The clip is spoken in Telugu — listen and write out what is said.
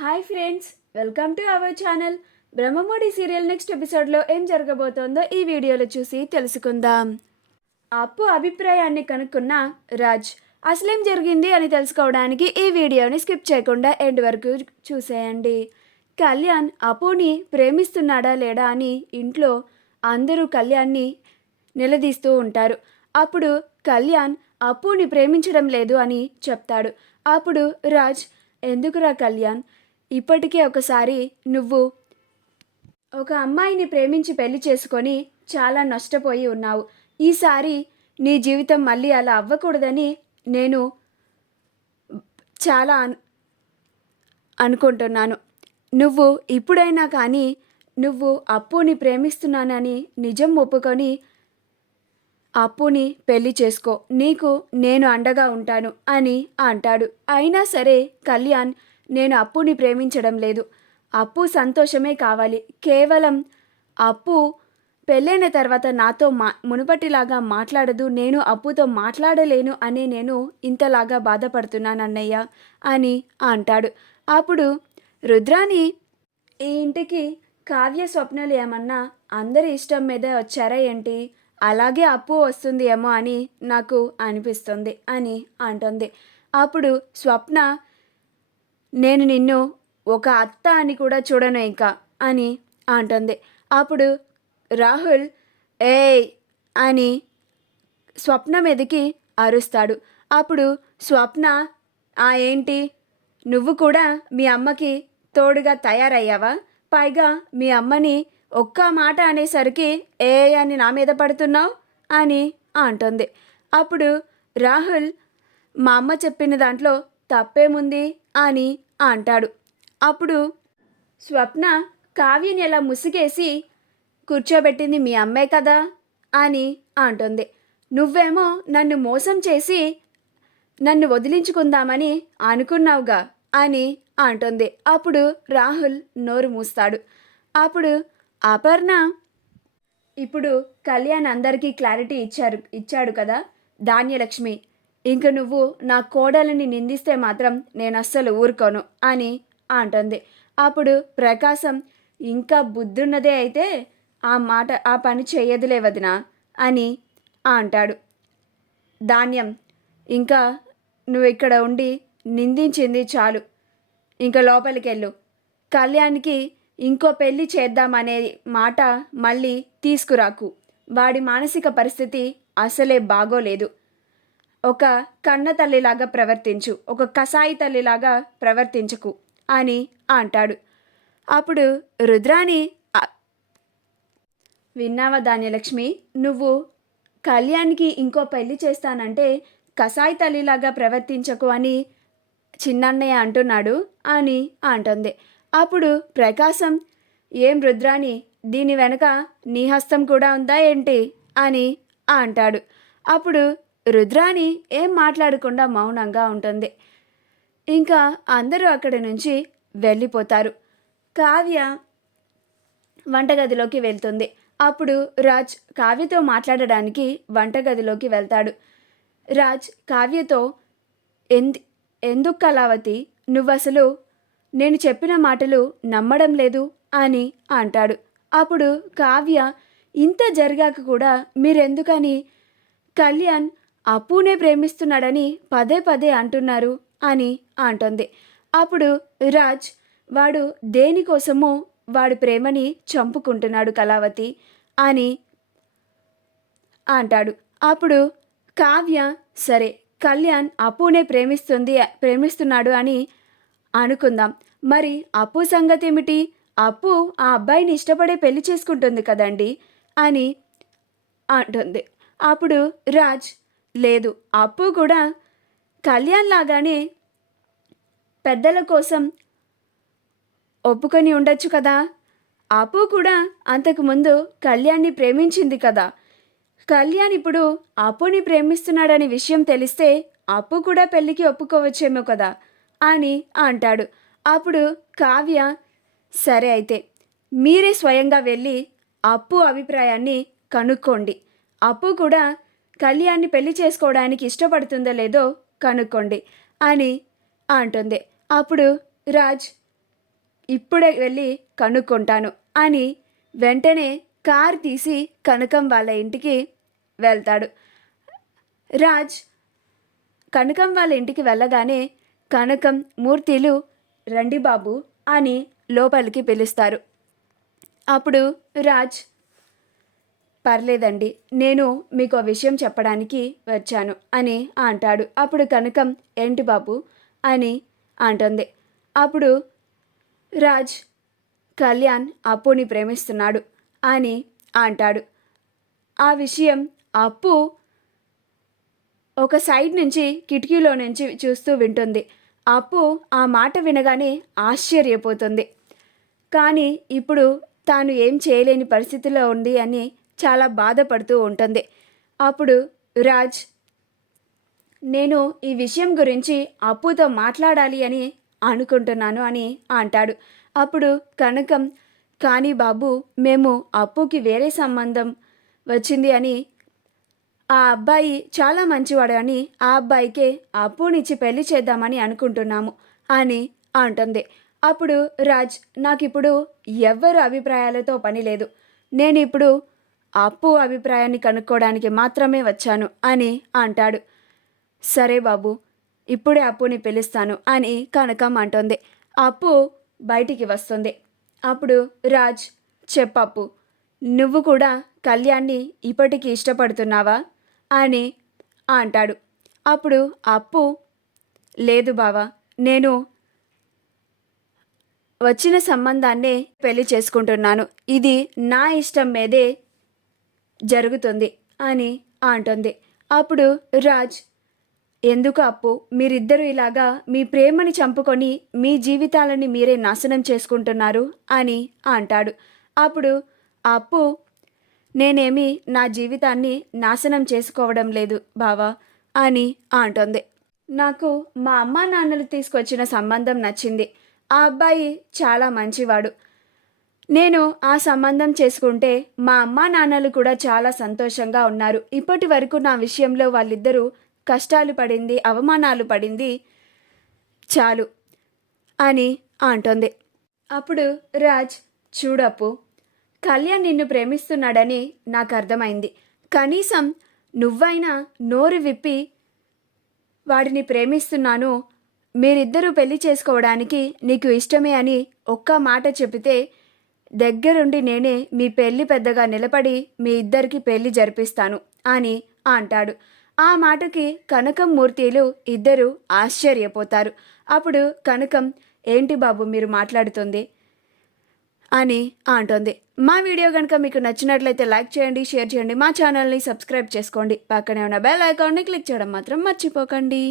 Hi friends, welcome to our channel. Brahmamudi serial next ఎపిసోడ్లో ఏం జరగబోతోందో ఈ వీడియోలో చూసి తెలుసుకుందాం. అప్పు అభిప్రాయాన్ని కనుక్కున్న రాజ్ అసలేం జరిగింది అని తెలుసుకోవడానికి ఈ వీడియోని స్కిప్ చేయకుండా ఎండ్ వరకు చూసేయండి. కళ్యాణ్ అప్పుని ప్రేమిస్తున్నాడా లేడా అని ఇంట్లో అందరూ కళ్యాణ్ని నిలదీస్తూ ఉంటారు. అప్పుడు కళ్యాణ్ అప్పుని ప్రేమించడం లేదు అని చెప్తాడు. అప్పుడు రాజ్, ఎందుకురా కళ్యాణ్, ఇప్పటికే ఒకసారి నువ్వు ఒక అమ్మాయిని ప్రేమించి పెళ్లి చేసుకొని చాలా నష్టపోయి ఉన్నావు. ఈసారి నీ జీవితం మళ్ళీ అలా అవ్వకూడదని నేను చాలా అనుకుంటున్నాను. నువ్వు ఇప్పుడైనా కానీ నువ్వు అప్పుని ప్రేమిస్తున్నానని నిజం ఒప్పుకొని అప్పుని పెళ్లి చేసుకో, నీకు నేను అండగా ఉంటాను అని అంటాడు. అయినా సరే కళ్యాణ్, నేను అప్పుని ప్రేమించడం లేదు, అప్పు సంతోషమే కావాలి. కేవలం అప్పు పెళ్ళైన తర్వాత నాతో మునుపటిలాగా మాట్లాడదు, నేను అప్పుతో మాట్లాడలేను అని నేను ఇంతలాగా బాధపడుతున్నాను అన్నయ్య అని అంటాడు. అప్పుడు రుద్రాని, ఈ ఇంటికి కావ్య స్వప్నలు ఏమన్నా అందరి ఇష్టం మీద వచ్చారా ఏంటి? అలాగే అప్పు వస్తుంది ఏమో అని నాకు అనిపిస్తుంది అని అంటుంది. అప్పుడు స్వప్న, నేను నిన్ను ఒక అత్త అని కూడా చూడను ఇంకా అని అంటుంది. అప్పుడు రాహుల్ ఏయ్ అని స్వప్న మీదకి అరుస్తాడు. అప్పుడు స్వప్న, ఏంటి, నువ్వు కూడా మీ అమ్మకి తోడుగా తయారయ్యావా? పైగా మీ అమ్మని ఒక్క మాట అనేసరికి ఏ అని నా మీద పడుతున్నావు అని అంటుంది. అప్పుడు రాహుల్, మా అమ్మ చెప్పిన దాంట్లో తప్పేముంది అని అంటాడు. అప్పుడు స్వప్న కావ్యని ఎలా ముసిగేసి కూర్చోబెట్టింది మీ అమ్మే కదా అని అంటుంది. నువ్వేమో నన్ను మోసం చేసి నన్ను వదిలించుకుందామని అనుకున్నావుగా అని అంటుంది. అప్పుడు రాహుల్ నోరు మూస్తాడు. అప్పుడు అపర్ణ, ఇప్పుడు కళ్యాణ్ అందరికీ క్లారిటీ ఇచ్చాడు కదా ధాన్యలక్ష్మి, ఇంక నువ్వు నా కోడలిని నిందిస్తే మాత్రం నేను అస్సలు ఊరుకోను అని అంటుంది. అప్పుడు ప్రకాశం, ఇంకా బుద్ధున్నదే అయితే ఆ పని చెయ్యదులే వదినా అని అంటాడు. ధాన్యం, ఇంకా నువ్వు ఇక్కడ ఉండి నిందించింది చాలు, ఇంకా లోపలికి వెళ్ళు. కళ్యాణ్కి ఇంకో పెళ్ళి చేద్దామనే మాట మళ్ళీ తీసుకురాకు. వాడి మానసిక పరిస్థితి అసలే బాగోలేదు. ఒక కన్న తల్లిలాగా ప్రవర్తించు, ఒక కసాయి తల్లిలాగా ప్రవర్తించకు అని అంటాడు. అప్పుడు రుద్రాని, విన్నావా ధాన్యలక్ష్మి, నువ్వు కళ్యాణ్కి ఇంకో పెళ్లి చేస్తానంటే కసాయి తల్లిలాగా ప్రవర్తించకు అని చిన్నన్నయ్య అంటున్నాడు అని అంటుంది. అప్పుడు ప్రకాశం, ఏం రుద్రాని, దీని వెనక నీ హస్తం కూడా ఉందా ఏంటి అని అంటాడు. అప్పుడు రుద్రాని ఏం మాట్లాడకుండా మౌనంగా ఉంటుంది. ఇంకా అందరూ అక్కడి నుంచి వెళ్ళిపోతారు. కావ్య వంటగదిలోకి వెళ్తుంది. అప్పుడు రాజ్ కావ్యతో మాట్లాడడానికి వంటగదిలోకి వెళ్తాడు. రాజ్ కావ్యతో, ఎందుకు కళావతి, నువ్వసలు నేను చెప్పిన మాటలు నమ్మడం లేదు అని అంటాడు. అప్పుడు కావ్య, ఇంత జరిగాక కూడా మీరెందుకని కళ్యాణ్ అప్పునే ప్రేమిస్తున్నాడని పదే పదే అంటున్నారు అని అంటుంది. అప్పుడు రాజ్, వాడు దేనికోసమో వాడి ప్రేమని చంపుకుంటున్నాడు కళావతి అని అంటాడు. అప్పుడు కావ్య, సరే కళ్యాణ్ అప్పునే ప్రేమిస్తున్నాడు అని అనుకుందాం, మరి అప్పు సంగతి ఏమిటి? అప్పు ఆ అబ్బాయిని ఇష్టపడే పెళ్లి చేసుకుంటుంది కదండి అని అంటుంది. అప్పుడు రాజ్, లేదు, అప్పు కూడా కళ్యాణ్ లాగానే పెద్దల కోసం ఒప్పుకొని ఉండొచ్చు కదా. అప్పు కూడా అంతకుముందు కళ్యాణ్ని ప్రేమించింది కదా. కళ్యాణ్ ఇప్పుడు అప్పుని ప్రేమిస్తున్నాడనే విషయం తెలిస్తే అప్పు కూడా పెళ్ళికి ఒప్పుకోవచ్చేమో కదా అని అంటాడు. అప్పుడు కావ్య, సరే అయితే మీరే స్వయంగా వెళ్ళి అప్పు అభిప్రాయాన్ని కనుక్కోండి, అప్పు కూడా కళ్యాణ్ని పెళ్లి చేసుకోవడానికి ఇష్టపడుతుందో లేదో కనుక్కోండి అని అంటుంది. అప్పుడు రాజ్, ఇప్పుడే వెళ్ళి కనుక్కుంటాను అని వెంటనే కారు తీసి కనకం వాళ్ళ ఇంటికి వెళ్తాడు. రాజ్ కనకం వాళ్ళ ఇంటికి వెళ్ళగానే కనకం, మూర్తిలు రండి బాబు అని లోపలికి పిలుస్తారు. అప్పుడు రాజ్, పర్లేదండి, నేను మీకు ఆ విషయం చెప్పడానికి వచ్చాను అని అంటాడు. అప్పుడు కనకం, ఏంటి బాబు అని అంటుంది. అప్పుడు రాజ్, కళ్యాణ్ అప్పుని ప్రేమిస్తున్నాడు అని అంటాడు. ఆ విషయం అప్పు ఒక సైడ్ నుంచి కిటికీలో నుంచి చూస్తూ వింటుంది. అప్పు ఆ మాట వినగానే ఆశ్చర్యపోతుంది. కానీ ఇప్పుడు తాను ఏం చేయలేని పరిస్థితిలో ఉంది అని చాలా బాధపడుతూ ఉంటుంది. అప్పుడు రాజ్, నేను ఈ విషయం గురించి అప్పుతో మాట్లాడాలి అని అనుకుంటున్నాను అని అంటాడు. అప్పుడు కనకం, కానీ బాబు, మేము అప్పుకి వేరే సంబంధం వచ్చింది అని, ఆ అబ్బాయి చాలా మంచివాడు అని ఆ అబ్బాయికే అప్పునిచ్చి పెళ్లి చేద్దామని అనుకుంటున్నాము అని అంటుంది. అప్పుడు రాజ్, నాకిప్పుడు ఎవ్వరు అభిప్రాయాలతో పని లేదు, నేను ఇప్పుడు అప్పు అభిప్రాయాన్ని కనుక్కోవడానికి మాత్రమే వచ్చాను అని అంటాడు. సరే బాబు, ఇప్పుడే అప్పుని పిలుస్తాను అని కనకం అంటుంది. అప్పు బయటికి వస్తుంది. అప్పుడు రాజ్, చెప్పప్పు, నువ్వు కూడా కళ్యాణ్ని ఇప్పటికీ ఇష్టపడుతున్నావా అని అంటాడు. అప్పుడు అప్పు, లేదు బావా, నేను వచ్చిన సంబంధాన్నే పెళ్లి చేసుకుంటున్నాను, ఇది నా ఇష్టం మీదే జరుగుతుంది అని అంటుంది. అప్పుడు రాజ్, ఎందుకు అప్పు, మీరిద్దరూ ఇలాగా మీ ప్రేమని చంపుకొని మీ జీవితాలని మీరే నాశనం చేసుకుంటున్నారు అని అంటాడు. అప్పుడు అప్పు, నేనేమి నా జీవితాన్ని నాశనం చేసుకోవడం లేదు బావా అని అంటుంది. నాకు మా అమ్మా నాన్నలు తీసుకొచ్చిన సంబంధం నచ్చింది. ఆ అబ్బాయి చాలా మంచివాడు. నేను ఆ సంబంధం చేసుకుంటే మా అమ్మా నాన్నలు కూడా చాలా సంతోషంగా ఉన్నారు. ఇప్పటి వరకు నా విషయంలో వాళ్ళిద్దరూ కష్టాలు పడింది, అవమానాలు పడింది చాలు అని అంటుంది. అప్పుడు రాజ్, చూడప్పు, కళ్యాణ్ నిన్ను ప్రేమిస్తున్నాడని నాకు అర్థమైంది. కనీసం నువ్వైనా నోరు విప్పి వాడిని ప్రేమిస్తున్నాను, మీరిద్దరూ పెళ్లి చేసుకోవడానికి నీకు ఇష్టమే అని ఒక్క మాట చెబితే దగ్గరుండి నేనే మీ పెళ్లి పెద్దగా నిలబడి మీ ఇద్దరికి పెళ్లి జరిపిస్తాను అని అంటాడు. ఆ మాటకి కనకం, మూర్తిలు ఇద్దరు ఆశ్చర్యపోతారు. అప్పుడు కనకం, ఏంటి బాబు మీరు మాట్లాడుతుంది అని అంటుంది. మా వీడియో కనుక మీకు నచ్చినట్లయితే లైక్ చేయండి, షేర్ చేయండి, మా ఛానల్ని సబ్స్క్రైబ్ చేసుకోండి, పక్కనే ఉన్న బెల్ ఐకాన్ని క్లిక్ చేయడం మాత్రం మర్చిపోకండి.